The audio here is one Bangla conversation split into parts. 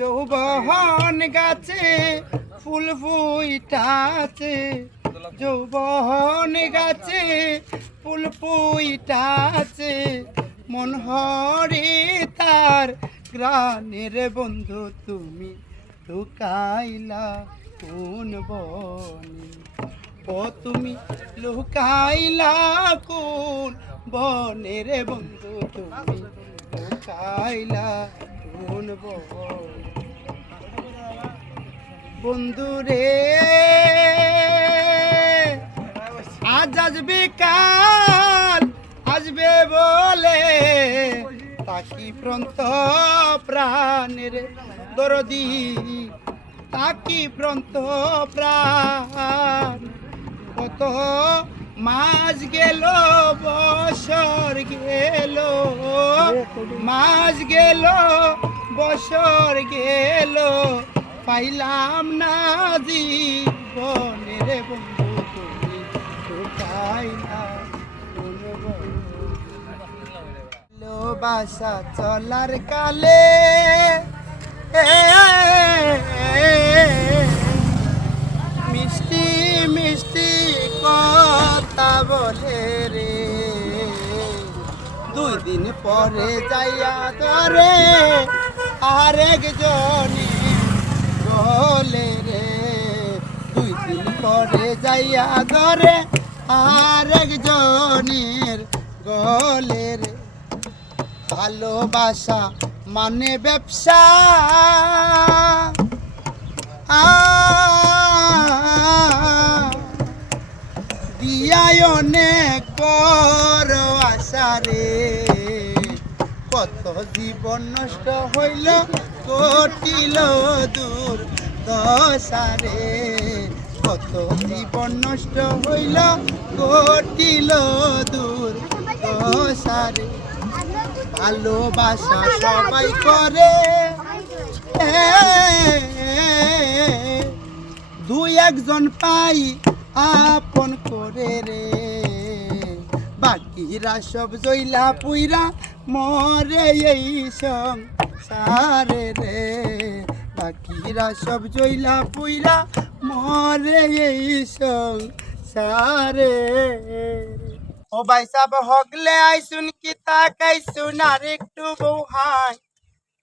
যৌবহন গাছে, ফুল ফুইটাছে। যৌবহন গাছে, ফুল ফুইটাছে। মন হরে তার গ্রানের বন্ধু তুমি ঢুকাইলা কোন বনে? ও তুমি লুকাইলা কোন বনের বন্ধু তুমি লুকাইলা কোন বন? বন্ধু রে। আজ আসবে কাল, আসবে বলে। তাকি প্রন্ত প্রাণের দরদি। তাকি প্রন্ত প্রাণ। কত মাস গেল, বছর গেল। মাস গেল, বছর গেল। পাইলাম না জীবনের বন্ধু, তুমি কোন বন্ধু ভালোবাসা চলার কালে মিষ্টি মিষ্টি কথা বলে রে। দুই দিন পরে যাইয়া ধরে আরেক জনে বলে রে, দুই দিন পরে যাইয়া ঘরে আর একজনের গলে রে। ভালোবাসা মানে ব্যবসা। অনেক আশা রে। কত জীবন নষ্ট হইল, কটিল দূর দশারে কত জীবন নষ্ট হইল কটিল দূর দশারে ভালোবাসা সবাই করে। দুই একজন পাই আপন করে রে। বাকিরা সব জইলা পুইরা মরে এই সংসারে রে। বাকিরা সব জইলা পুইরা মরে এই সংসারে। ও ভাই সাব হগলে আইসুন কি তাকাইছুন আর একটু বৌহাই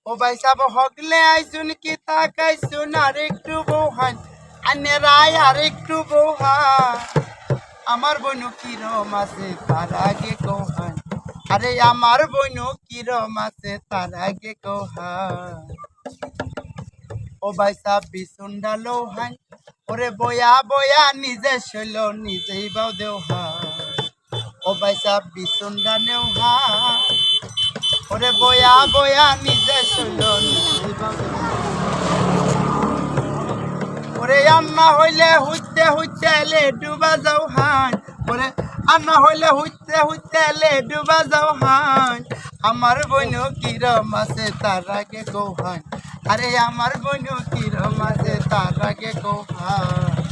ও ভাই সাব হগলে আইসুন কি তাকাইছুন আর একটু বৌহাই আনে রায় আর একটু বৌহাই আমার বোন কিরম আছে তার আগে কৌহাই আরে আমার বোন কিরম আছে তার আগে কৌহাই ও ভাই সাব বিসুন্ডা লোহাই। ওরে বয়া বয়া নিজে শৈল, নিজেই বাউ দেওহাই। ও ভাই সাহ বিছুন গানেও হা ওরে বয়া বয়া নিজে শুইল নিজে বাজে। ওরে আন্না হইলে হুইতে হুইতে এলে ডুবা যাও হাই ওরে আন্না হইলে হুইতে হুইতে এলে ডুবা যাও হাই আমার বইন কিরম আছে তার আগে কৌহাই আরে আমার বনু কিরম আছে তার আগে কৌহাই